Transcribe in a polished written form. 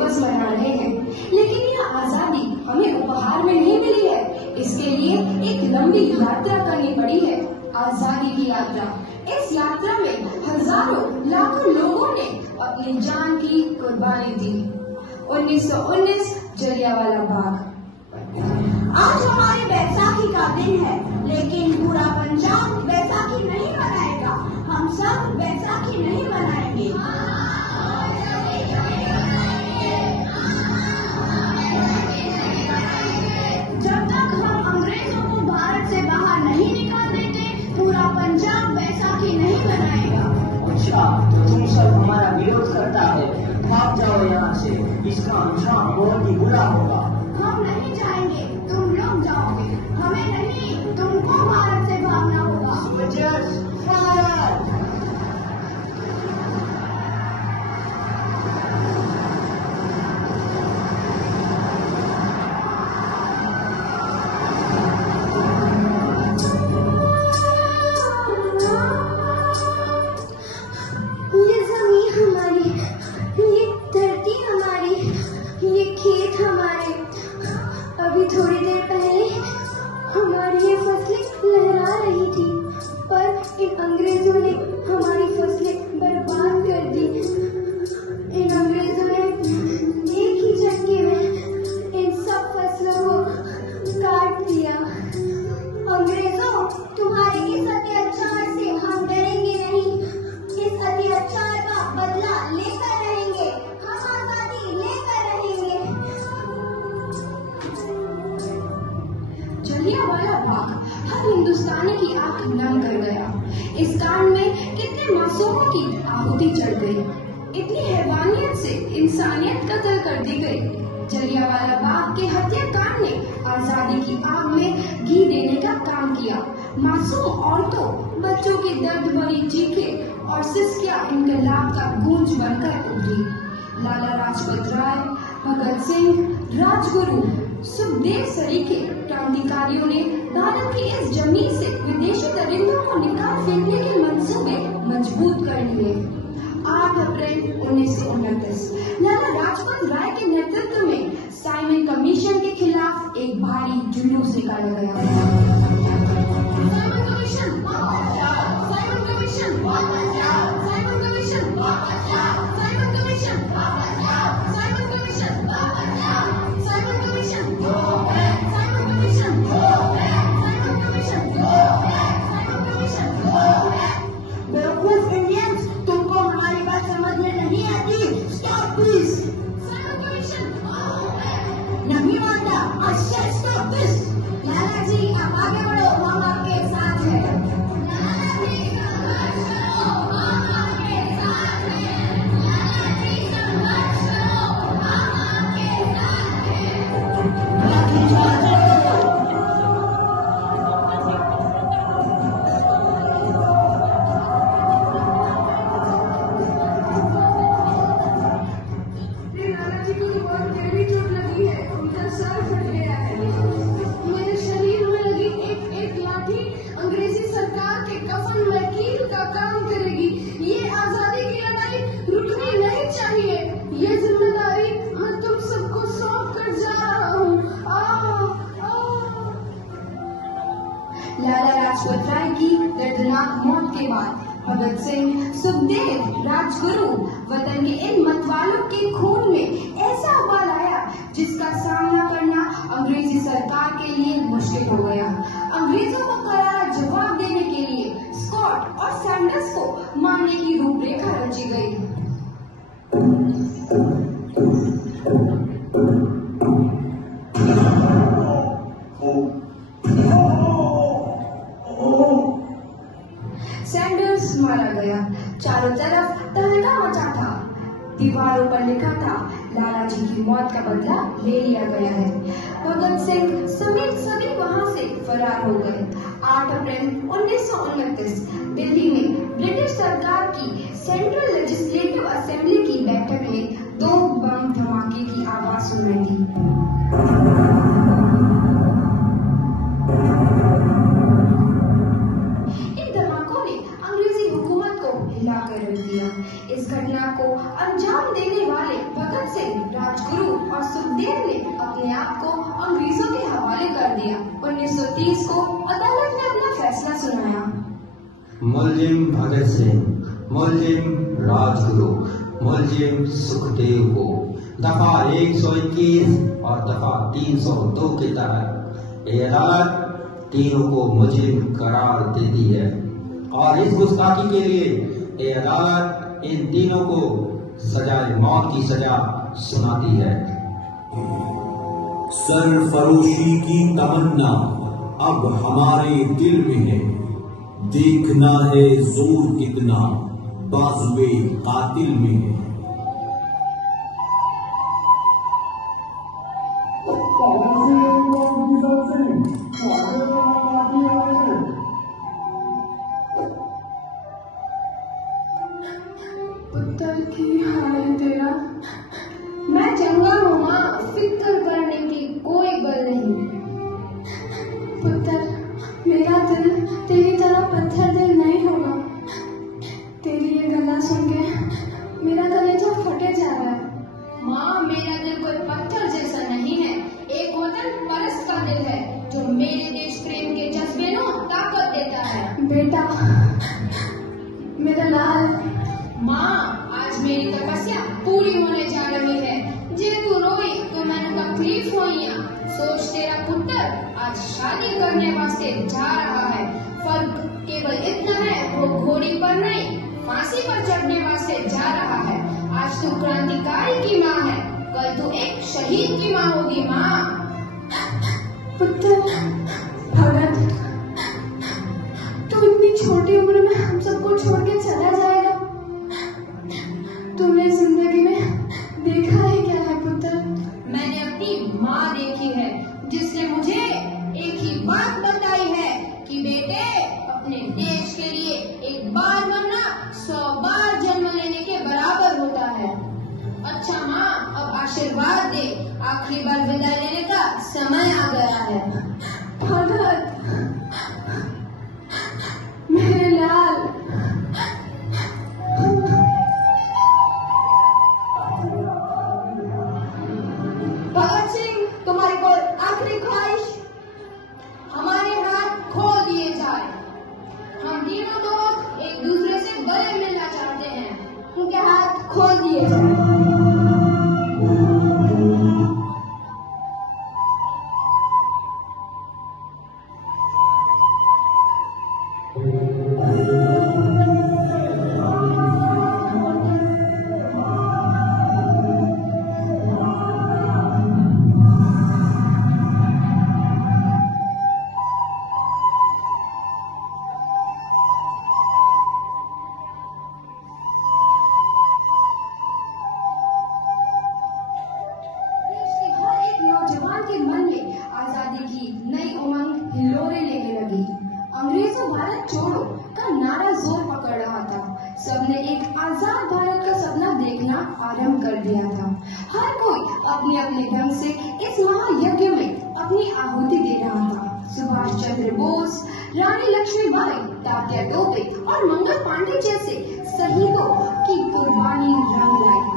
दिवस मना रहे हैं, लेकिन यह आजादी हमें उपहार में नहीं मिली है। इसके लिए एक लंबी यात्रा करनी पड़ी है, आजादी की यात्रा। इस यात्रा में हजारों लाखों लोगों ने अपनी जान की कुर्बानी दी। 1919 जलियांवाला बाग। आज हमारी बैसाखी का दिन है, लेकिन पूरा पंजाब बैसाखी नहीं मनाएगा। हम सब बैसाखी नहीं मनाएंगे। जब तक हम अंग्रेजों को भारत से बाहर नहीं निकाल देते, पूरा पंजाब बैसाखी नहीं मनाएगा। अच्छा, तो तुम सब हमारा विरोध करता है, भाग जाओ यहाँ से। इसका अंजाम बहुत ही बुरा होगा। हम नहीं जाएंगे, तुम लोग जाओगे। हमें नहीं, तुमको भारत से भागना होगा। Soldiers, fire! ये जमीन हमारी, ये धरती हमारी, ये खेत हमारे। अभी थोड़ी देर पहले हमारी ये फसलें लहरा रही थी, पर इन अंग्रेजों ने हमारी फसलें बर्बाद कर दी। इन अंग्रेजों ने एक ही झटके में इन सब फसलों को काट दिया। अंग्रेजों, तुम्हारे इस अत्याचार से हम डरेंगे नहीं। इस अत्याचार का बदला लेकर रहेंगे। हम आजादी लेकर रहेंगे। जलियांवाला बाग हर हिंदुस्तानी की आंख नम कर गया। इस कांड में कितने मासूमों की आहुति चढ़ गई। इतनी हैवानियत से इंसानियत कत्ल कर दी गई। जलियांवाला बाग के हत्याकांड ने आजादी की आग में घी देने का काम किया। मासूम औरतों, बच्चों की दर्द भरी चीखें और सिसकियां इनकलाब का गूंज बनकर उभरी। लाला लाजपत राय, भगत सिंह, राजगुरु, सुखदेव सरीखे क्रांतिकारियों ने भारत की इस जमीन से विदेशी दरिंदों को निकाल फेंकने के मंसूबे मजबूत कर लिए। 8 अप्रैल 1929 लाला लाजपत राय के नेतृत्व में साइमन कमीशन के खिलाफ एक भारी जुलूस निकाला गया। साइमन कमीशन वापस जाओ, साइमन कमीशन वापस जाओ, साइमन कमीशन वापस जाओ, साइमन कमीशन वापस जाओ, साइमन कमीशन वापस जाओ, Simon commission go back, Simon commission go back, Simon commission go back, Simon commission go back. बेवकूफ इंडियंस, तुमको हमारी बात समझ में नहीं आती। Stop please. Simon commission go back. नहीं मानता। अच्छा, स्टॉप दिस। लाला जी, आप आगे बढ़ो, हम आपके साथ हैं। लाला जी संघर्ष करो, हम आपके साथ हैं। लाला जी संघर्ष करो, हम आपके साथ हैं। लाठीचार्ज करो। लाला जी को तो बहुत गहरी चोट लगी है, उनका सर फट गया है। मेरे शरीर में लगी एक एक लाठी अंग्रेजी सरकार के कफन लकीर का काम करेगी। ये आजादी की लड़ाई रुकनी नहीं चाहिए। ये जिम्मेदारी मैं तुम सबको सौंप कर जा रहा हूँ। लाला लाजपत राय की दर्दनाक मौत के बाद भगत सिंह, सुखदेव, राजगुरु वतन के इन मतवालों के खून में ऐसा उबाल आया जिसका सामना करना अंग्रेजी सरकार के लिए मुश्किल हो गया। अंग्रेजों को करारा जवाब देने के लिए स्कॉट और सैंडर्स को मारने की रूपरेखा रची गई। सैंडर्स मारा गया। चारों तरफ तहलका मचा था। दीवारों पर लिखा था, लाला जी की मौत का बदला ले लिया गया है। भगत सिंह समेत सभी वहां से फरार हो गए। 8 अप्रैल 1929 दिल्ली में ब्रिटिश सरकार की सेंट्रल लेजिस्लेटिव असेंबली की बैठक में 2 बम धमाके की आवाज सुनाई दी। इन धमाकों ने अंग्रेजी हुकूमत को हिलाकर रख दिया। इस घटना को अंजाम देने वाले भगत सिंह, राजदेव ने अपने आप को अंग्रेजों के हवाले कर दिया। 1930 को अदालत ने अपना फैसला सुनाया। मुलजिम भगत सिंह, मुलजिम राजगुरु, मुलजिम सुखदेव को दफा 121 और दफा 302 के तहत ये अदालत तीनों को मुजरिम करार देती है और इस गुस्ताखी के लिए ये अदालत इन तीनों को सजाए मौत की सजा सुनाती है। सरफरोशी की तमन्ना अब हमारे दिल में है, देखना है जोर कितना बाजुए कातिल में है। पुत्र की हाल है तेरा। मैं चंगा हूँ माँ, फिक्र करने की कोई गल नहीं। पुत्र, मेरा दिल तेरी तरह पत्थर दिल नहीं होगा। तेरी ये गला सुन के मेरा कलेजा फटे जा रहा है। माँ, मेरा दिल कोई पत्थर जैसा नहीं है, एक वतन परस्त का दिल है जो मेरे देश प्रेम के जज्बे को ताकत देता है। बेटा, मेरा लाल। माँ, आज मेरी तपस्या पूरी होने जा रही है। जे तू रोई तो मैंने तकलीफ हुई। सोच, तेरा पुत्र आज शादी करने वास्ते जा रहा है। फर्क केवल इतना है, वो घोड़ी पर नहीं फांसी पर चढ़ने वास्ते जा रहा है। आज तू क्रांतिकारी की माँ है, कल तू एक शहीद की माँ होगी। माँ, पुत्र भगत, तू इतनी छोटी उम्र में हम सबको छोड़ के चला जाएगा। तुमने जिंदगी में देखा है क्या है पुत्र? मैंने अपनी माँ देखी है जिसने मुझे एक ही बात बताई है कि बेटे, अपने देश के लिए एक बार मरना 100 बार जन्म लेने के बराबर होता है। अच्छा माँ, अब आशीर्वाद दे, आखिरी बार विदाई लेने का समय आ गया है। भगत, मेरे लाल। भगत सिंह, तुम्हारी कोई आखिरी ख्वाहिश? हमारे हाथ खोल दिए जाए। हम तीनों दोस्त एक दूसरे से गले मिलना चाहते हैं, उनके हाथ खोल दिए जाए। के मन में आजादी की नई उमंग हिलोरे लेने लगी। अंग्रेजों भारत छोड़ो का नारा जोर पकड़ रहा था। सबने एक आजाद भारत का सपना देखना आरंभ कर दिया था। हर कोई अपने अपने ढंग से इस महायज्ञ में अपनी आहुति दे रहा था। सुभाष चंद्र बोस, रानी लक्ष्मीबाई, तात्या टोपे और मंगल पांडे जैसे शहीदों की कुर्बानी रंग लाई।